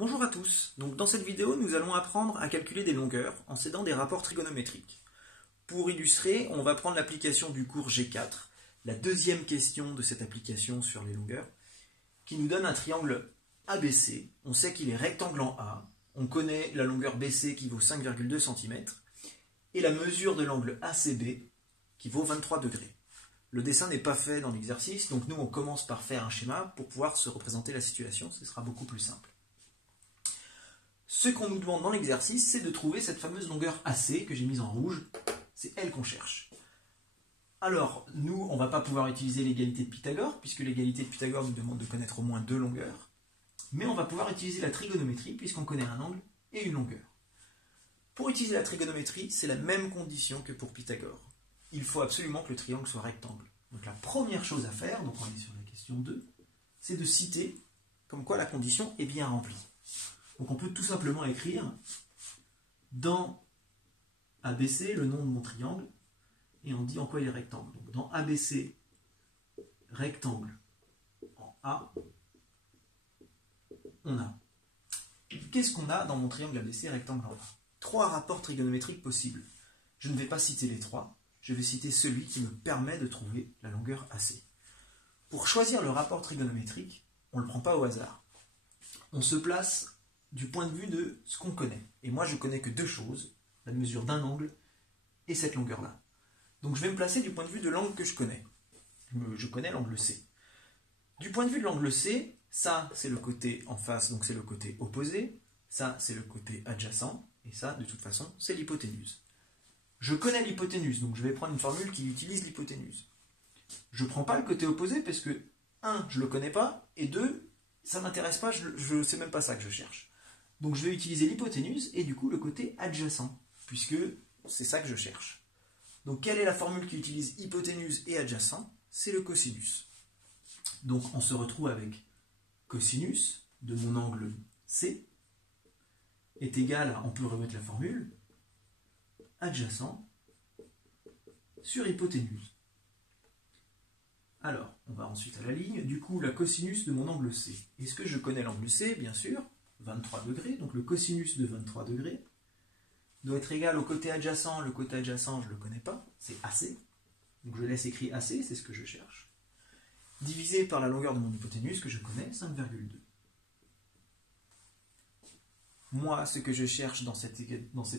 Bonjour à tous, donc dans cette vidéo nous allons apprendre à calculer des longueurs en s'aidant des rapports trigonométriques. Pour illustrer, on va prendre l'application du cours G4, la deuxième question de cette application sur les longueurs, qui nous donne un triangle ABC. On sait qu'il est rectangle en A, on connaît la longueur BC qui vaut 5,2 cm, et la mesure de l'angle ACB qui vaut 23 degrés. Le dessin n'est pas fait dans l'exercice, donc nous on commence par faire un schéma pour pouvoir se représenter la situation, ce sera beaucoup plus simple. Ce qu'on nous demande dans l'exercice, c'est de trouver cette fameuse longueur AC que j'ai mise en rouge, c'est elle qu'on cherche. Alors, nous, on ne va pas pouvoir utiliser l'égalité de Pythagore, puisque l'égalité de Pythagore nous demande de connaître au moins deux longueurs, mais on va pouvoir utiliser la trigonométrie, puisqu'on connaît un angle et une longueur. Pour utiliser la trigonométrie, c'est la même condition que pour Pythagore. Il faut absolument que le triangle soit rectangle. Donc la première chose à faire, donc on est sur la question 2, c'est de citer comme quoi la condition est bien remplie. Donc on peut tout simplement écrire dans ABC le nom de mon triangle et on dit en quoi il est rectangle. Donc dans ABC rectangle en A, on a. Qu'est-ce qu'on a dans mon triangle ABC rectangle en A? Trois rapports trigonométriques possibles. Je ne vais pas citer les trois, je vais citer celui qui me permet de trouver la longueur AC. Pour choisir le rapport trigonométrique, on ne le prend pas au hasard. On se place du point de vue de ce qu'on connaît. Et moi, je connais que deux choses, la mesure d'un angle et cette longueur-là. Donc je vais me placer du point de vue de l'angle que je connais. Je connais l'angle C. Du point de vue de l'angle C, ça, c'est le côté en face, donc c'est le côté opposé. Ça, c'est le côté adjacent. Et ça, de toute façon, c'est l'hypoténuse. Je connais l'hypoténuse, donc je vais prendre une formule qui utilise l'hypoténuse. Je ne prends pas le côté opposé parce que, 1, je ne le connais pas, et 2, ça ne m'intéresse pas, je ne sais même pas ça que je cherche. Donc je vais utiliser l'hypoténuse et du coup le côté adjacent, puisque c'est ça que je cherche. Donc quelle est la formule qui utilise hypoténuse et adjacent? C'est le cosinus. Donc on se retrouve avec cosinus de mon angle C est égal à, on peut remettre la formule, adjacent sur hypoténuse. Alors, on va ensuite à la ligne, du coup la cosinus de mon angle C. Est-ce que je connais l'angle C? Bien sûr, 23 degrés, donc le cosinus de 23 degrés doit être égal au côté adjacent. Le côté adjacent, je ne le connais pas, c'est AC. Donc je laisse écrit AC, c'est ce que je cherche. Divisé par la longueur de mon hypoténuse, que je connais, 5,2. Moi, ce que je cherche dans cette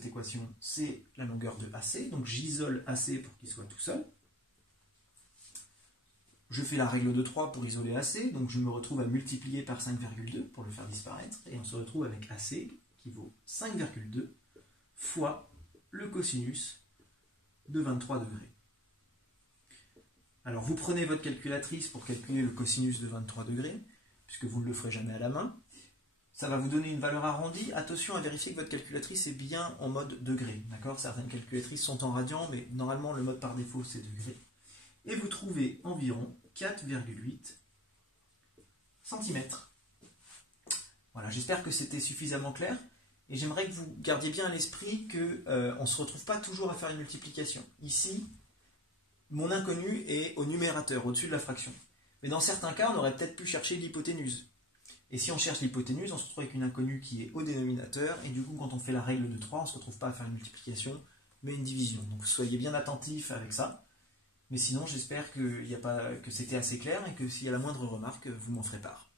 équation, c'est la longueur de AC. Donc j'isole AC pour qu'il soit tout seul. Je fais la règle de 3 pour isoler AC, donc je me retrouve à multiplier par 5,2 pour le faire disparaître, et on se retrouve avec AC qui vaut 5,2 fois le cosinus de 23 degrés. Alors vous prenez votre calculatrice pour calculer le cosinus de 23 degrés, puisque vous ne le ferez jamais à la main. Ça va vous donner une valeur arrondie. Attention à vérifier que votre calculatrice est bien en mode degré. D'accord ? Certaines calculatrices sont en radians, mais normalement le mode par défaut c'est degré. Et vous trouvez environ 4,8 cm. Voilà, j'espère que c'était suffisamment clair. Et j'aimerais que vous gardiez bien à l'esprit qu'on ne se retrouve pas toujours à faire une multiplication. Ici, mon inconnu est au numérateur, au-dessus de la fraction. Mais dans certains cas, on aurait peut-être pu chercher l'hypoténuse. Et si on cherche l'hypoténuse, on se retrouve avec une inconnue qui est au dénominateur. Et du coup, quand on fait la règle de 3, on ne se retrouve pas à faire une multiplication, mais une division. Donc soyez bien attentifs avec ça. Mais sinon, j'espère que c'était assez clair et que s'il y a la moindre remarque, vous m'en ferez part.